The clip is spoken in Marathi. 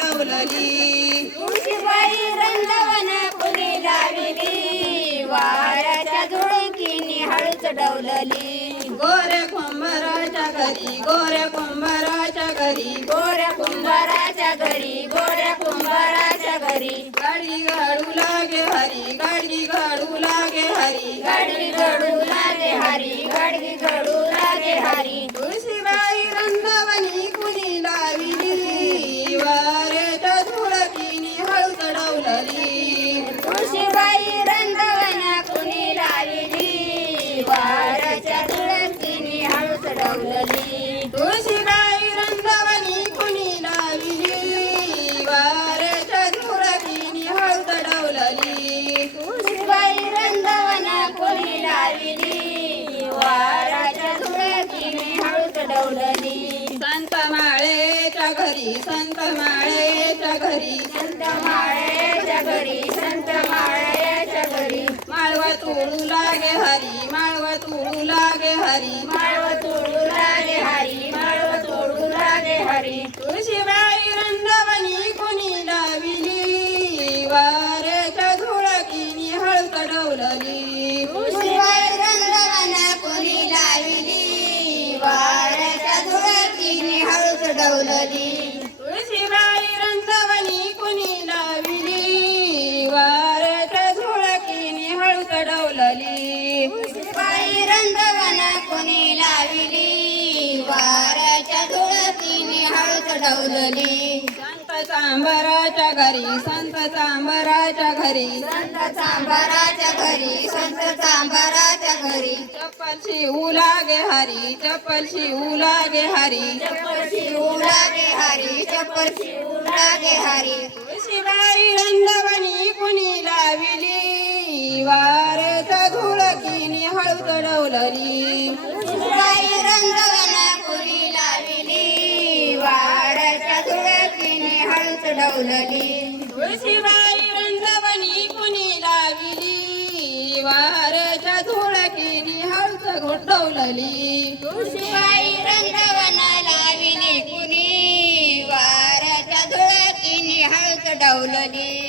डौलली तुळशीबाई वृंदावन फुले लाविली वाऱ्याच्या झुळकीने हळूच डौलली गोऱ्या कुंभाराच्या घरी गोऱ्या कुंभाराच्या घरी. गोऱ्या कुंभाराच्या घरी गोऱ्या कुंभाराच्या घरी. गाडी घाडू लागे हरी गाडी घाडू लागे हरी. गाडी घडू लागे हरी गाडी घडू हळू चढवलेली तुळशीबाई रंगवणी कुणी लाविली वारेच्या धुळकीने हळू चढवलेली. तुळशीबाई रंगवना कुणी लाविली वाराच्या तुळशीने हळू चढवलेली. संत माळेच्या घरी संत माळेच्या घरी. संत माळ्याच्या घरी संत माळ्याच्या घरी. माळवा तोडू लागे हरी माळवा तोडू लागे हरी. चढवलेली तुळशीबाई रंगवणी कुणी लाविली? वारेच्या धुळकीने हळू चढवलेली तुळशीबाई रंगवना कुणी लाविली? वाऱ्याच्या धुळकीने हळू चढवलेली संत चांबराच्या घरी संत चांबराच्या घरी. संत चांबाराच्या शिवू लागे हरी चप्पल शिवू लागे हरी. चप्पल शिवू लागे हरी चप्पल शिवू लागे हरी. तुळशीबाई रंगवणी कुणी लाविली? वारत धुळ किनी हळू तडवलरी तुळशीबाई रंगवण कुणी लाविली? वारत धुळ किनी हळू तडवलरी तुळशीबाई घोटवलेली तुळशीबाई रंगवनाला लाविली कुणी वाराच्या धुळकीने हळू चढवलेली